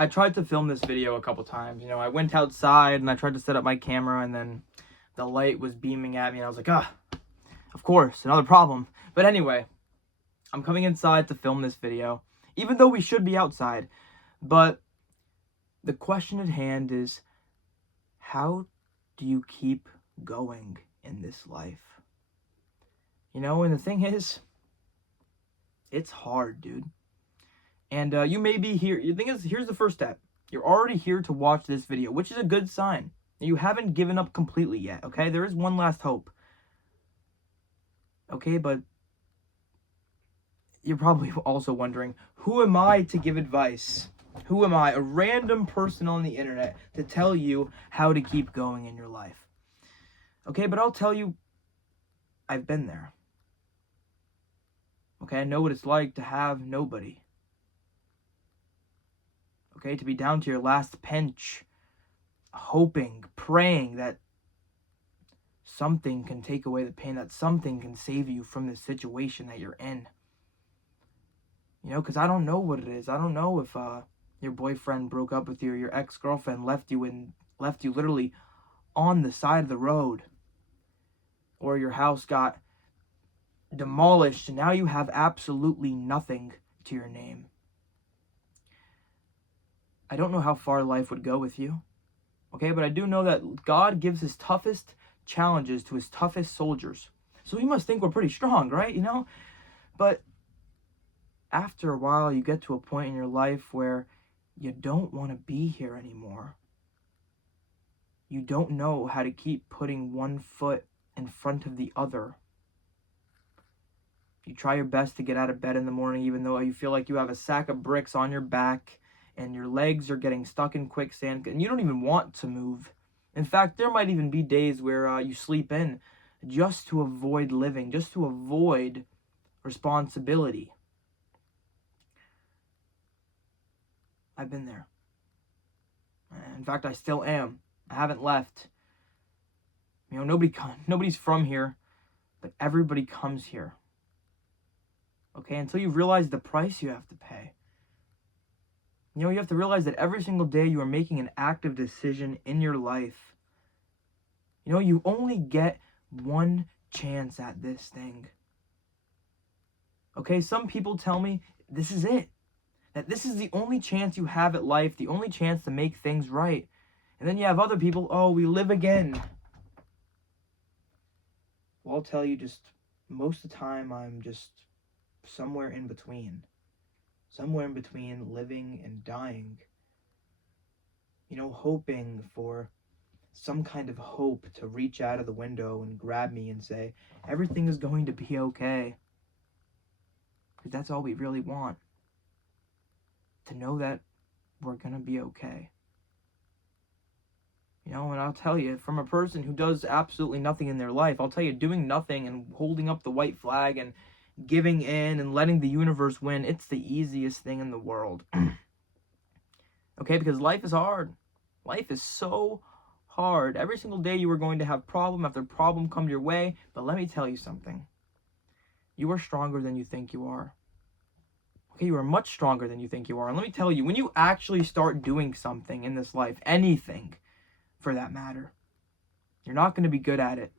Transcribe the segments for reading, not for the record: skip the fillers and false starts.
I tried to film this video a couple times. You know, I went outside and I tried to set up my camera, and then the light was beaming at me, and I was like, of course, another problem. But anyway, I'm coming inside to film this video, even though we should be outside. But the question at hand is, how do you keep going in this life? You know, and the thing is, it's hard, dude. And you may be here. The thing is, here's the first step. You're already here to watch this video, which is a good sign. You haven't given up completely yet, okay? There is one last hope. Okay, but you're probably also wondering, who am I to give advice? Who am I, a random person on the internet, to tell you how to keep going in your life? Okay, but I'll tell you, I've been there. Okay, I know what it's like to have nobody. Okay, to be down to your last pinch, hoping, praying that something can take away the pain, that something can save you from this situation that you're in. You know, because I don't know what it is. I don't know if your boyfriend broke up with you, or your ex-girlfriend left you literally on the side of the road, or your house got demolished and now you have absolutely nothing to your name. I don't know how far life would go with you, okay? But I do know that God gives his toughest challenges to his toughest soldiers. So we must think we're pretty strong, right? You know? But after a while, you get to a point in your life where you don't want to be here anymore. You don't know how to keep putting one foot in front of the other. You try your best to get out of bed in the morning, even though you feel like you have a sack of bricks on your back and your legs are getting stuck in quicksand and you don't even want to move. In fact, there might even be days where you sleep in just to avoid living, just to avoid responsibility. I've been there. In fact, I still am. I haven't left. You know, nobody's from here, but everybody comes here. Okay, until you realize the price you have to pay. You know, you have to realize that every single day you are making an active decision in your life. You know, you only get one chance at this thing. Okay, some people tell me this is it. That this is the only chance you have at life, the only chance to make things right. And then you have other people, oh, we live again. Well, I'll tell you, just most of the time I'm just somewhere in between. Somewhere in between living and dying. You know, hoping for some kind of hope to reach out of the window and grab me and say, everything is going to be okay. Because that's all we really want. To know that we're going to be okay. You know, and I'll tell you, from a person who does absolutely nothing in their life, I'll tell you, doing nothing and holding up the white flag and giving in and letting the universe win, it's the easiest thing in the world. Okay, because life is hard. Life is so hard. Every single day you are going to have problem after problem come your way, but let me tell you something. You are stronger than you think you are. Okay, you are much stronger than you think you are. And let me tell you, when you actually start doing something in this life, anything for that matter, you're not going to be good at it.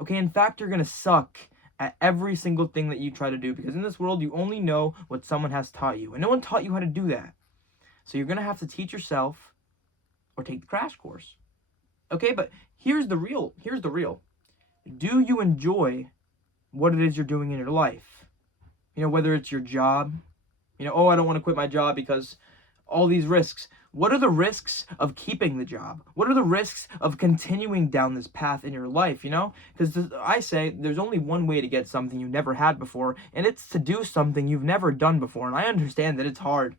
Okay, in fact, you're going to suck at every single thing that you try to do, because in this world you only know what someone has taught you, and no one taught you how to do that. So you're going to have to teach yourself or take the crash course. Okay, but here's the real. Do you enjoy what it is you're doing in your life? You know, whether it's your job, you know, oh, I don't want to quit my job because all these risks. What are the risks of keeping the job? What are the risks of continuing down this path in your life, you know? Because I say there's only one way to get something you've never had before, and it's to do something you've never done before. And I understand that it's hard.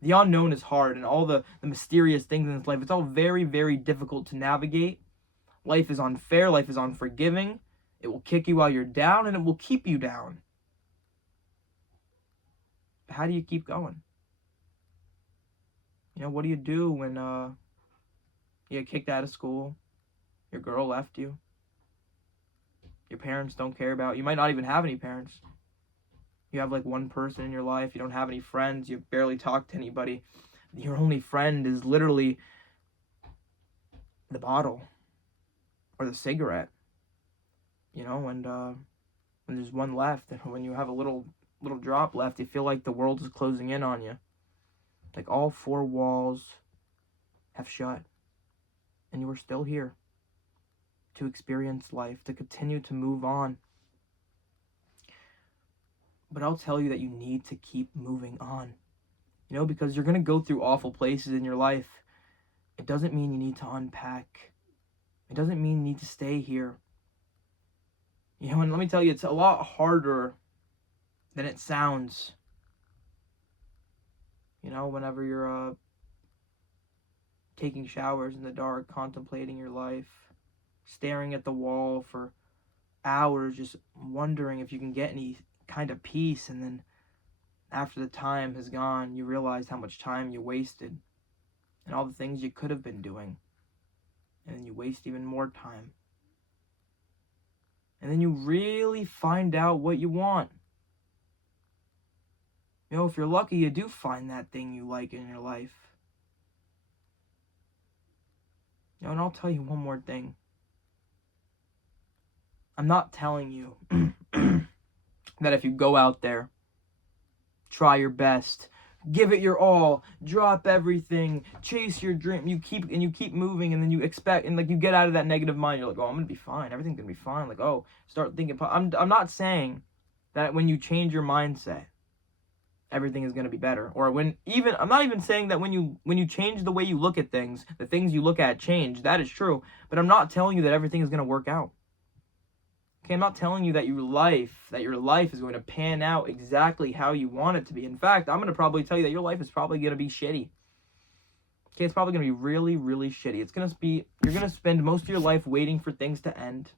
The unknown is hard, and all the mysterious things in this life, it's all very, very difficult to navigate. Life is unfair. Life is unforgiving. It will kick you while you're down, and it will keep you down. But how do you keep going? You know, what do you do when you get kicked out of school, your girl left you, your parents don't care about you, might not even have any parents. You have like one person in your life, you don't have any friends, you barely talk to anybody. your only friend is literally the bottle or the cigarette, and when there's one left, and when you have a little drop left, you feel like the world is closing in on you. Like all four walls have shut, and you are still here to experience life, to continue to move on. But I'll tell you that you need to keep moving on, because you're going to go through awful places in your life. It doesn't mean you need to unpack. It doesn't mean you need to stay here. And let me tell you, it's a lot harder than it sounds. Whenever you're taking showers in the dark, contemplating your life, staring at the wall for hours, just wondering if you can get any kind of peace, and then after the time has gone, you realize how much time you wasted and all the things you could have been doing, and then you waste even more time, and then you really find out what you want. If you're lucky, you do find that thing you like in your life. And I'll tell you one more thing. I'm not telling you that if you go out there, try your best, give it your all, drop everything, chase your dream, you keep moving, and then you expect, and like you get out of that negative mind, you're like, oh, I'm gonna be fine, everything's gonna be fine. Like, oh, start thinking. I'm not saying that when you change your mindset, everything is gonna be better, or I'm not even saying that when you change the way you look at things, the things you look at change. That is true, but I'm not telling you that everything is gonna work out. Okay, I'm not telling you that your life is going to pan out exactly how you want it to be. In fact, I'm going to probably tell you that your life is probably going to be shitty. Okay, it's probably going to be really, really shitty. You're going to spend most of your life waiting for things to end.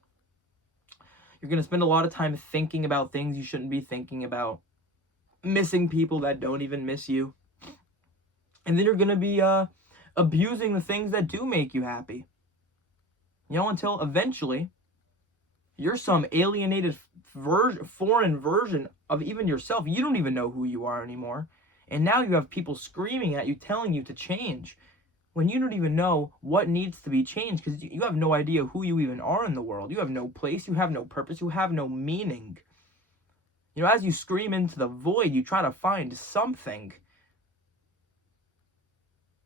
You're going to spend a lot of time thinking about things you shouldn't be thinking about, missing people that don't even miss you. And then you're going to be abusing the things that do make you happy. Until eventually you're some alienated foreign version of even yourself. You don't even know who you are anymore. And now you have people screaming at you, telling you to change, when you don't even know what needs to be changed, because you have no idea who you even are in the world. You have no place, you have no purpose, you have no meaning. As you scream into the void, you try to find something,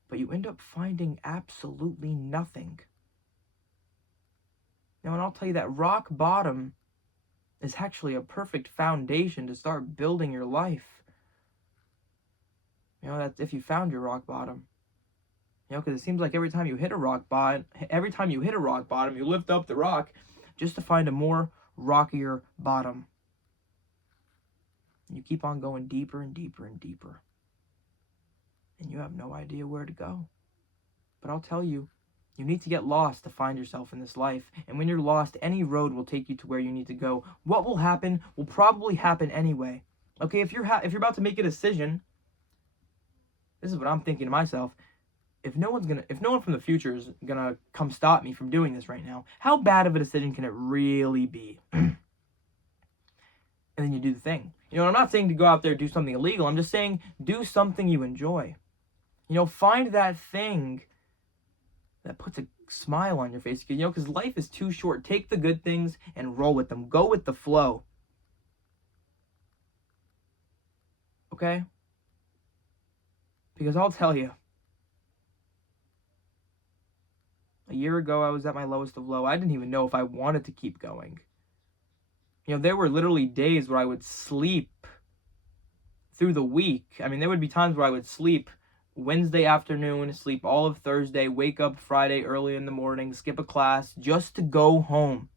but you end up finding absolutely nothing. And I'll tell you that rock bottom is actually a perfect foundation to start building your life. That's if you found your rock bottom. Because it seems like every time you hit a rock bottom, you lift up the rock just to find a more rockier bottom. You keep on going deeper and deeper and deeper, and you have no idea where to go. But I'll tell you, you need to get lost to find yourself in this life. And when you're lost, any road will take you to where you need to go. What will happen will probably happen anyway. Okay, if you're about to make a decision, this is what I'm thinking to myself. If no one from the future is gonna come stop me from doing this right now, how bad of a decision can it really be? And then you do the thing. I'm not saying to go out there and do something illegal. I'm just saying do something you enjoy. Find that thing that puts a smile on your face, because life is too short. Take the good things and roll with them. Go with the flow. Okay? Because I'll tell you, a year ago I was at my lowest of low. I didn't even know if I wanted to keep going. There were literally days where I would sleep through the week. There would be times where I would sleep Wednesday afternoon, sleep all of Thursday, wake up Friday early in the morning, skip a class just to go home.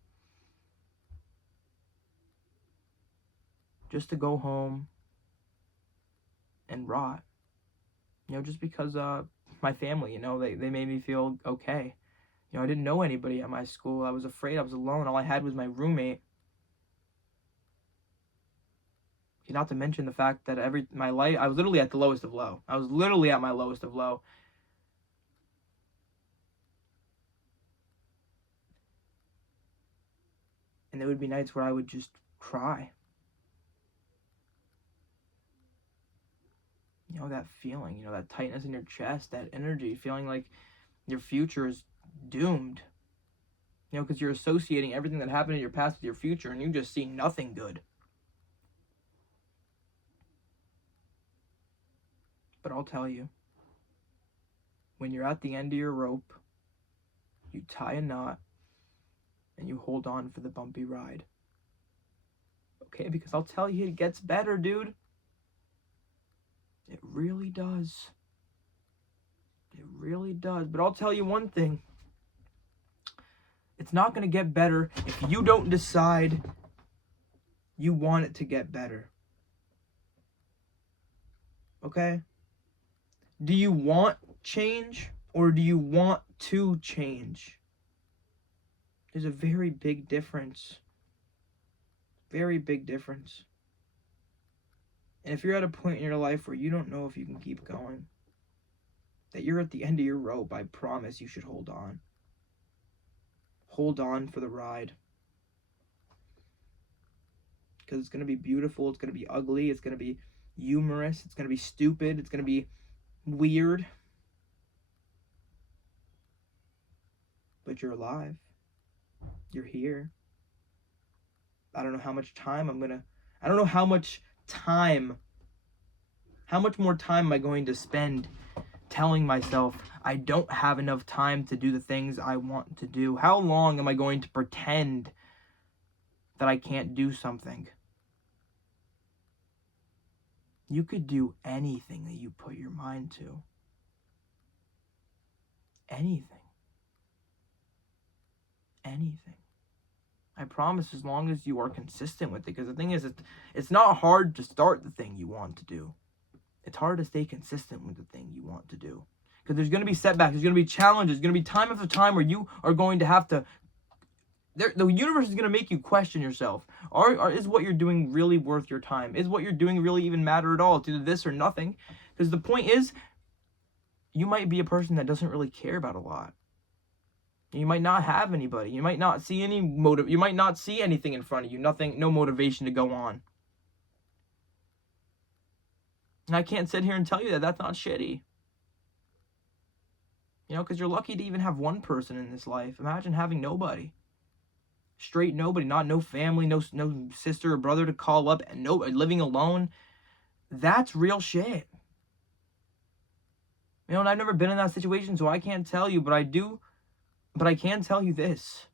Just to go home and rot. Just because my family, they made me feel okay. I didn't know anybody at my school. I was afraid. I was alone. All I had was my roommate. Not to mention the fact that my life, I was literally at the lowest of low. I was literally at my lowest of low. And there would be nights where I would just cry. You know, that feeling, you know, that tightness in your chest, that energy, feeling like your future is doomed. You know, because you're associating everything that happened in your past with your future, and you just see nothing good. But I'll tell you, when you're at the end of your rope, you tie a knot, and you hold on for the bumpy ride. Okay, because I'll tell you, it gets better, dude. It really does. It really does. But I'll tell you one thing. It's not going to get better if you don't decide you want it to get better. Okay? Do you want change or do you want to change? There's a very big difference. Very big difference. And if you're at a point in your life where you don't know if you can keep going, that you're at the end of your rope, I promise you should hold on. Hold on for the ride. Because it's going to be beautiful, it's going to be ugly, it's going to be humorous, it's going to be stupid, it's going to be weird. But you're alive. You're here. I don't know how much time I don't know how much more time am I going to spend telling myself I don't have enough time to do the things I want to do? How long am I going to pretend that I can't do something? You could do anything that you put your mind to. Anything. Anything. I promise, as long as you are consistent with it. Because the thing is, it's not hard to start the thing you want to do. It's hard to stay consistent with the thing you want to do. Because there's going to be setbacks, there's going to be challenges, there's going to be time after time where you are going to have to... The universe is going to make you question yourself. Is what you're doing really worth your time? Is what you're doing really even matter at all? It's either this or nothing. Because the point is, you might be a person that doesn't really care about a lot. You might not have anybody. You might not see any motive. You might not see anything in front of you. Nothing, no motivation to go on. And I can't sit here and tell you that that's not shitty. You know, because you're lucky to even have one person in this life. Imagine having nobody. Straight nobody. No family, no sister or brother to call up, and living alone. That's real shit. You know, and I've never been in that situation, so I can't tell you, but I can tell you this.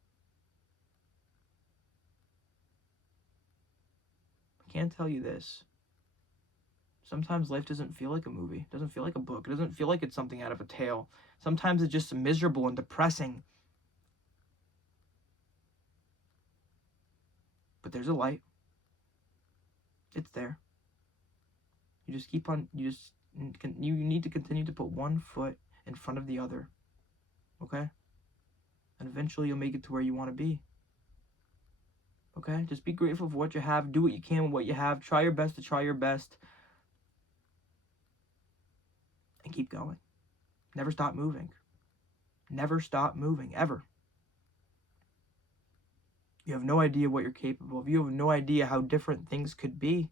I can tell you this. Sometimes life doesn't feel like a movie. It doesn't feel like a book. It doesn't feel like it's something out of a tale. Sometimes it's just miserable and depressing. But there's a light. It's there. You just keep on, you need to continue to put one foot in front of the other. Okay? And eventually you'll make it to where you want to be. Okay? Just be grateful for what you have. Do what you can with what you have. Try your best to try your best. And keep going. Never stop moving. Never stop moving, ever. You have no idea what you're capable of. You have no idea how different things could be.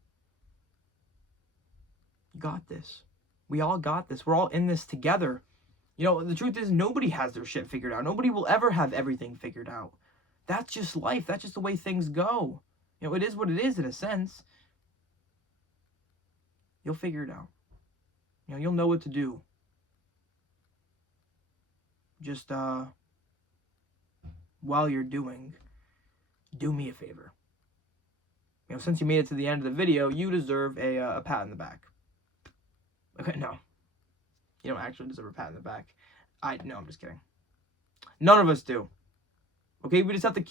You got this. We all got this. We're all in this together. You know, the truth is, nobody has their shit figured out. Nobody will ever have everything figured out. That's just life. That's just the way things go. You know, it is what it is in a sense. You'll figure it out. You know, you'll know what to do. Just, while you're doing, do me a favor. You know, since you made it to the end of the video, you deserve a pat on the back. Okay, no. You don't actually deserve a pat on the back. No, I'm just kidding. None of us do. Okay, we just have to...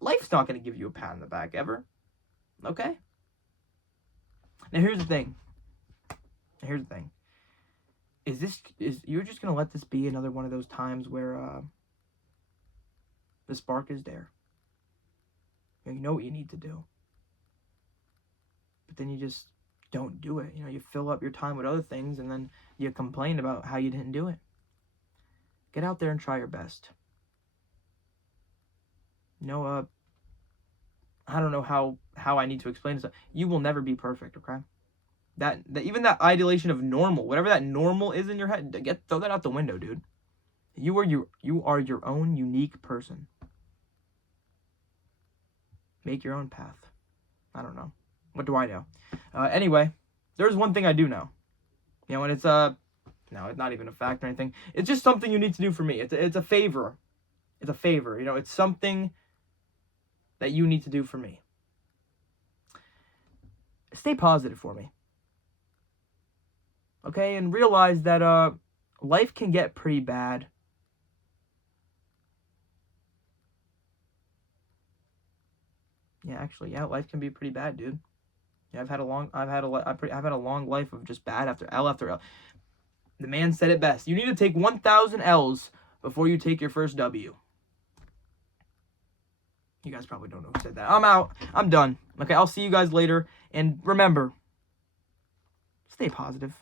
Life's not going to give you a pat on the back, ever. Okay? Now, here's the thing. You're just going to let this be another one of those times where the spark is there. You know what you need to do. But then you just don't do it. You know, you fill up your time with other things and then you complain about how you didn't do it. Get out there and try your best. You know, I don't know how I need to explain this. You will never be perfect, okay? That even that ideation of normal, whatever that normal is in your head, throw that out the window, dude. You are your own unique person. Make your own path. I don't know. What do I know? Anyway, there's one thing I do know. You know, and it's no, it's not even a fact or anything. It's just something you need to do for me. It's a favor. It's a favor. You know, it's something that you need to do for me. Stay positive for me. Okay, and realize that life can get pretty bad. Yeah, actually, yeah, life can be pretty bad, dude. Yeah, I've had a long life of just bad after L after L. The man said it best. You need to take 1,000 L's before you take your first W. You guys probably don't know who said that. I'm out. I'm done. Okay, I'll see you guys later. And remember, stay positive.